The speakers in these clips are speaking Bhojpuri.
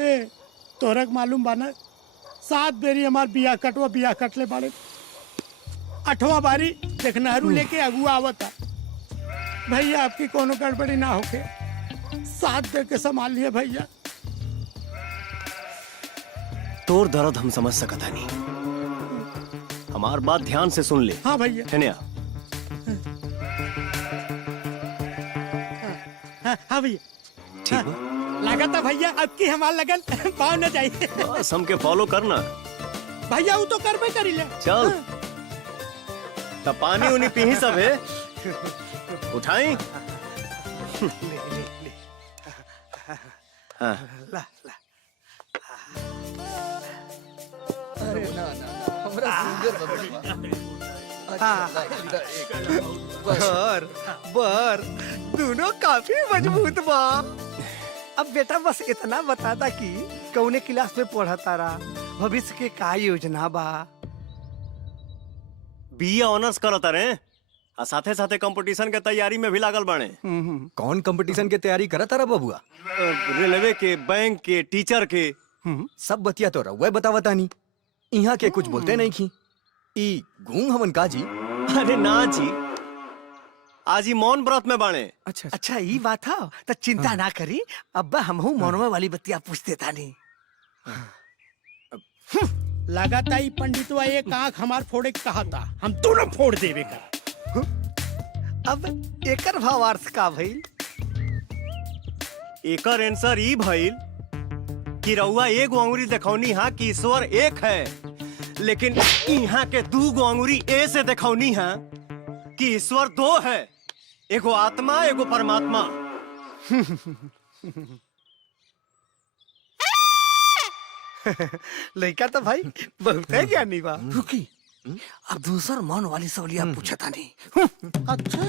ए तोरक मालूम बाना 7 बेरी हमार बिया कटले बाड़े 8वां बारी देख नहरू लेके अगुआ आवता। भैया आपकी कोनो गड़बड़ी ना होके 7 दे के संभाल लिए भैया। तोर दर्द हम समझ सकता नहीं, हमार बात ध्यान से सुन ले। हाँ भैया। है ना? हाँ भैया ठीक बा। लगाता भैया अब की हमार लगन पाँव न जाइए। बस हमके फॉलो करना भैया वो तो करबे करी ले। चल तब पानी उनी पी सब है उठाई। हाँ। ला ला अरे ना हमरा सुंदर बर बर दोनों काफी मजबूत बा। अब बेटा बस इतना बता दा कि कौने क्लास में पढ़ा तारा, भविष्य के का योजना बा? बीए ऑनर्स करता रे आ साथे साथे कंपटीशन के तैयारी में भी लागल बाणे। कौन कंपटीशन के तैयारी करत तारा बबुआ? रेलवे के, बैंक के, टीचर के। सब बतिया तो रहुआ बतावता नहीं, यहाँ के कुछ बोलते नहीं की। ई गूंग हमन का जी? अरे ना जी, आज ही मौन व्रत में बाणे। अच्छा ये बात है तो चिंता ना करी, अब्बा हमहू मौनवा वाली बतिया पूछते था नहीं। लगाता ही पंडितवा एक आंख हमार फोड़े के कहा था, हम दोनों फोड़ देवे कर। अब एकर भावार्थ का भइल? एकर आंसर ई भइल कि रउआ एगो अंगुरी देखौनी हा कि ईश्वर एक है, लेकिन यहाँ के 2 अंगुरी ए से देखौनी हा कि ईश्वर 2 है, एगो आत्मा एगो परमात्मा। लड़का तो भाई बहुत है ज्ञानी बा। रुकी अब दूसर मौन वाली सवालिया पूछा था नहीं। अच्छा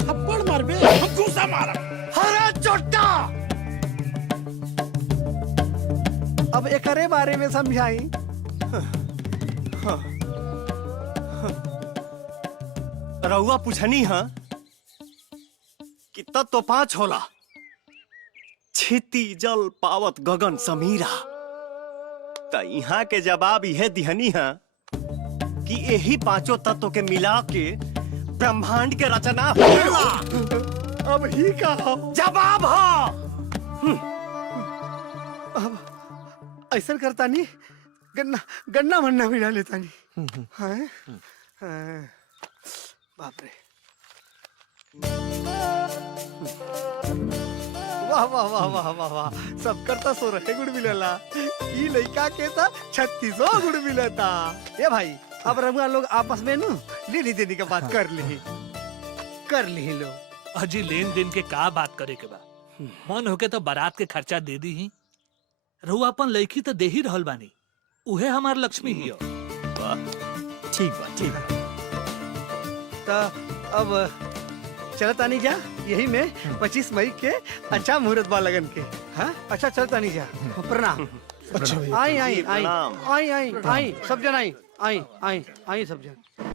थप्पड़ मारबे हम घूसा मारा। हरा चोटा अब एकरे बारे में समझाई। रउआ पूछनी हा कि तत्व तो 5 होला, छिति जल पावत गगन समीरा। त यहाँ के जवाब यह दिहनी है कि यही 5 तत्व के मिला के ब्रह्मांड के रचना होला। अब ही का जवाब हो। अब ऐसा करता नहीं, गन्ना मन्ना भी डाल लेता नहीं। हाँ? बाप रे, वाह वाह वाह वाह वाह वाह, सब करता सो रहे गुड़ मिलेला। ई लड़का के था 3600 गुड़ मिलता। ये भाई अब रमुआ लोग आपस में नु लेनी देनी का बात कर ली लो। अजी लेन देन के का बात करे के बा? मन होके तो बारात के खर्चा दे दी ही। रहू अपन लड़की तो दे ही रहल बानी, उहे हमार लक्ष्मी ही हो। ठीक बा ठीक बा। तो अब चलता नहीं जा, यही में 25 मई के अच्छा मुहूर्त बा लगन के। हाँ अच्छा चलता नहीं जा। प्रणाम। आई आई आई आई आई आई सब जन आई आई आई आई सब जन।